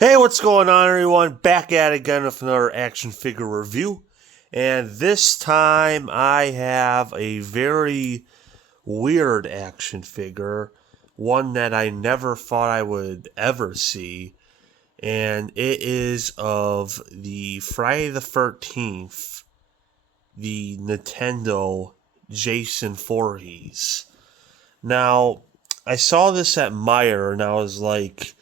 Hey, what's going on, everyone? Back at it again with another action figure review. And this time I have a very weird action figure, one that I never thought I would ever see. And it is of the Friday the 13th, the Nintendo Jason Voorhees. Now, I saw this at Meyer and I was like,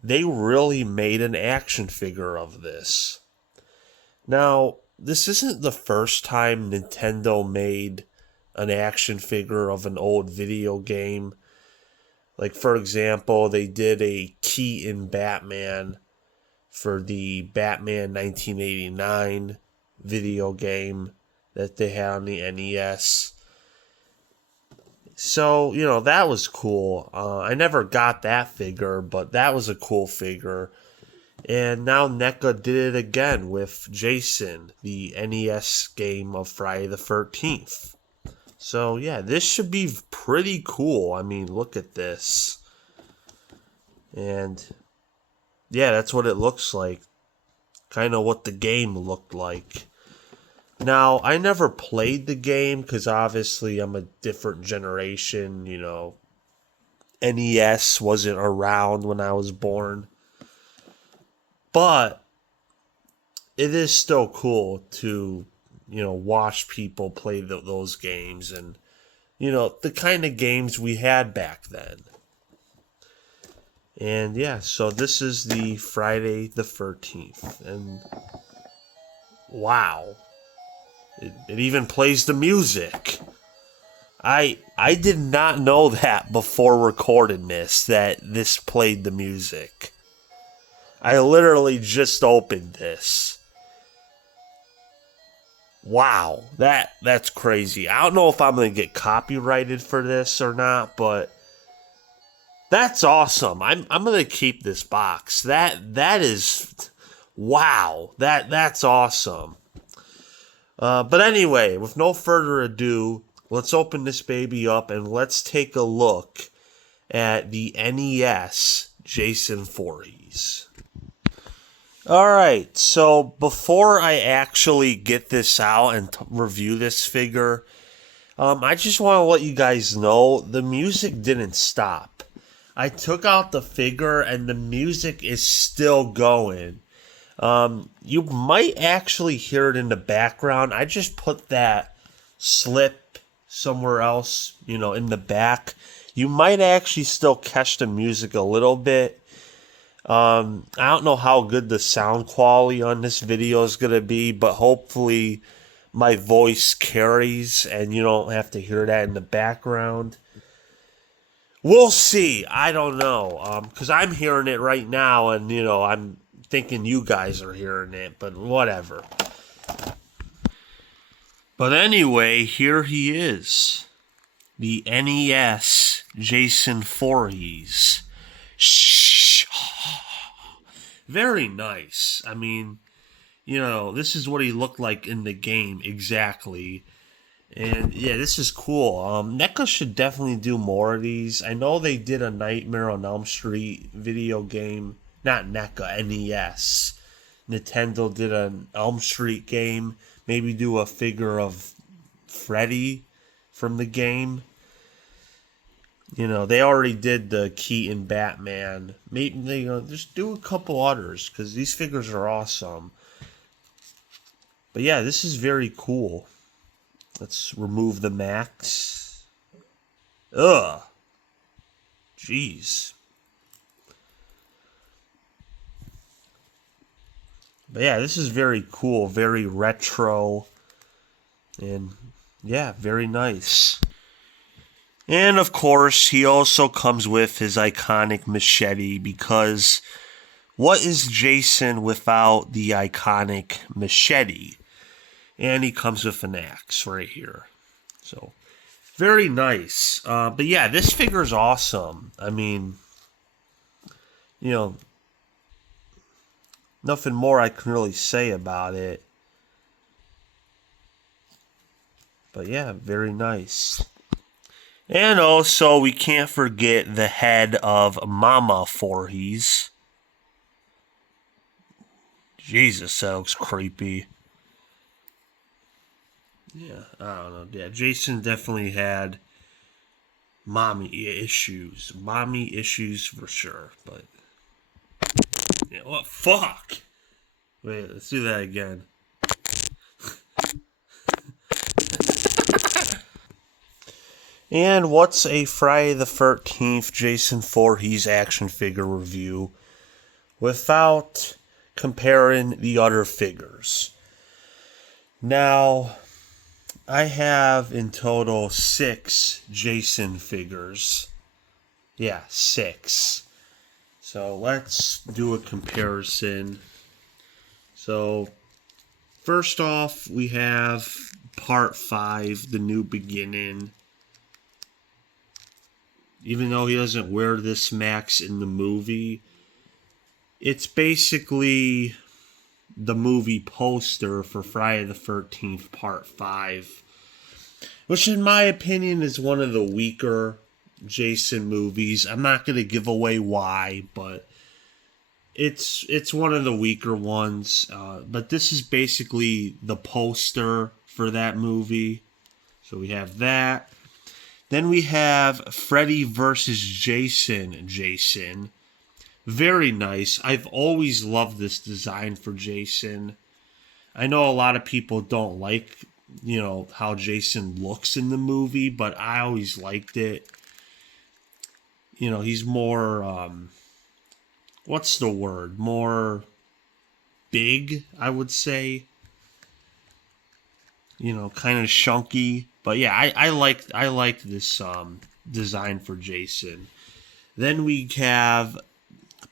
they really made an action figure of this. Now, this isn't the first time Nintendo made an action figure of an old video game. Like, for example, they did a Keaton Batman for the Batman 1989 video game that they had on the NES. So, that was cool. I never got that figure, but that was a cool figure. And now NECA did it again with Jason, the NES game of Friday the 13th. So, yeah, this should be pretty cool. I mean, look at this. And, yeah, that's what it looks like. Kind of what the game looked like. Now, I never played the game because obviously I'm a different generation, NES wasn't around when I was born. But it is still cool to, watch people play those games and, the kind of games we had back then. And yeah, so this is the Friday the 13th. And wow. It even plays the music. I did not know that before recording this, that this played the music. I literally just opened this. Wow, that's crazy. I don't know if I'm going to get copyrighted for this or not, but that's awesome. I'm going to keep this box. That is wow. That's awesome. But anyway, with no further ado, let's open this baby up and let's take a look at the NES Jason Voorhees. Alright, so before I actually get this out and review this figure, I just want to let you guys know the music didn't stop. I took out the figure and the music is still going. You might actually hear it in the background. I just put that slip somewhere else, in the back. You might actually still catch the music a little bit. I don't know how good the sound quality on this video is going to be, but hopefully my voice carries and you don't have to hear that in the background. We'll see. I don't know. Because I'm hearing it right now and, I'm thinking you guys are hearing it, but whatever. But anyway, here he is. The NES Jason Voorhees. Shh. Very nice. I mean, this is what he looked like in the game exactly. And yeah, this is cool. NECA should definitely do more of these. I know they did a Nightmare on Elm Street video game. Not NECA, NES. Nintendo did an Elm Street game. Maybe do a figure of Freddy from the game. They already did the Keaton Batman. Maybe they just do a couple others because these figures are awesome. But yeah, this is very cool. Let's remove the max. Ugh. Jeez. But yeah, this is very cool, very retro, and yeah, very nice. And of course, he also comes with his iconic machete because what is Jason without the iconic machete? And he comes with an axe right here. So, very nice. But yeah, this figure is awesome. I mean, nothing more I can really say about it. But yeah, very nice. And also, we can't forget the head of Mama Voorhees. Jesus, that looks creepy. Yeah, I don't know. Yeah, Jason definitely had mommy issues. Mommy issues for sure. But, yeah, what? Fuck! Wait, let's do that again. And what's a Friday the 13th Jason Voorhees action figure review without comparing the other figures? Now, I have in total 6 Jason figures. Yeah, 6. So let's do a comparison. So, first off, we have Part 5, The New Beginning. Even though he doesn't wear this Max in the movie, it's basically the movie poster for Friday the 13th Part 5, which in my opinion is one of the weaker Jason movies. I'm not going to give away why, but it's one of the weaker ones. But this is basically the poster for that movie. So we have that. Then we have Freddy versus Jason. Very nice. I've always loved this design for Jason. I know a lot of people don't like, how Jason looks in the movie, but I always liked it. He's more, what's the word? More big, I would say. Kind of chunky. But yeah, I liked this design for Jason. Then we have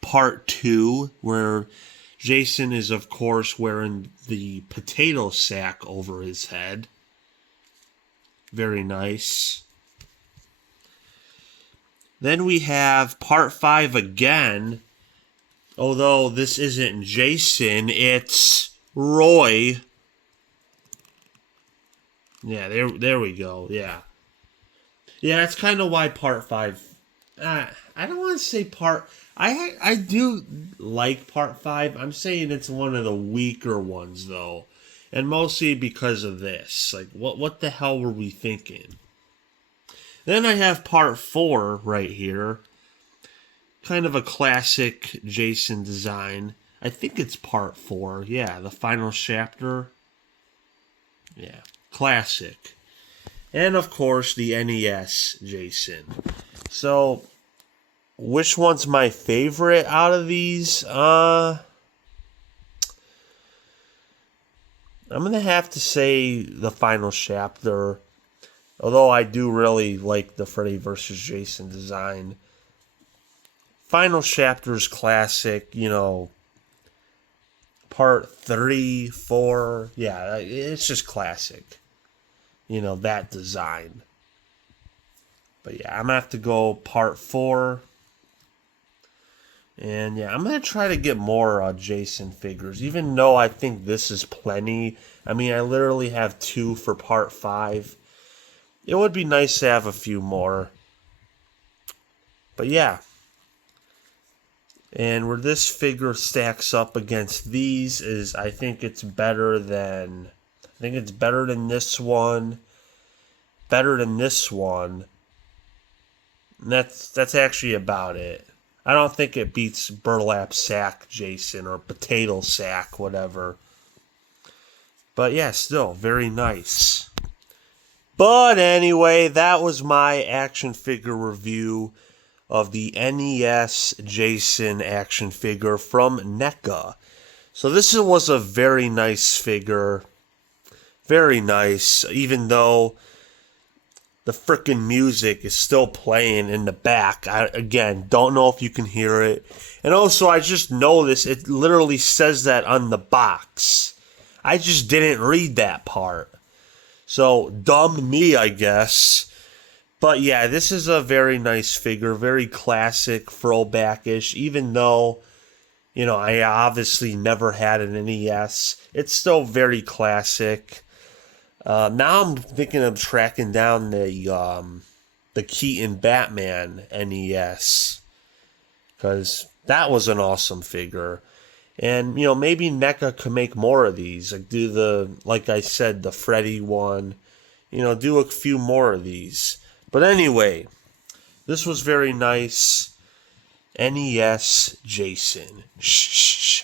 Part 2, where Jason is, of course, wearing the potato sack over his head. Very nice. Then we have Part 5 again. Although this isn't Jason, it's Roy. Yeah, there we go. Yeah. Yeah, that's kind of why Part 5... I don't want to say Part... I do like Part 5. I'm saying it's one of the weaker ones, though. And mostly because of this. Like, what the hell were we thinking? Then I have Part 4 right here. Kind of a classic Jason design. I think it's Part 4. Yeah, the final chapter. Yeah, classic. And, of course, the NES Jason. So, which one's my favorite out of these? I'm going to have to say the final chapter. Although I do really like the Freddy vs. Jason design. Final chapter's classic, Part 3, 4. Yeah, it's just classic. That design. But yeah, I'm going to have to go Part 4. And yeah, I'm going to try to get more Jason figures, even though I think this is plenty. I mean, I literally have 2 for Part 5. It would be nice to have a few more. But yeah. And where this figure stacks up against these is I think it's better than this one. Better than this one. And that's actually about it. I don't think it beats Burlap Sack Jason or Potato Sack, whatever. But yeah, still, very nice. But anyway, that was my action figure review of the NES Jason action figure from NECA. So this was a very nice figure. Very nice, even though the frickin' music is still playing in the back. I, again, don't know if you can hear it. And also, I just noticed it literally says that on the box. I just didn't read that part. So, dumb me, I guess. But yeah, this is a very nice figure. Very classic, throwback-ish. Even though, I obviously never had an NES. It's still very classic. Now I'm thinking of tracking down the Keaton Batman NES, because that was an awesome figure. And, maybe NECA could make more of these. Like like I said, the Freddy one. Do a few more of these. But anyway, this was very nice. NES Jason. Shh.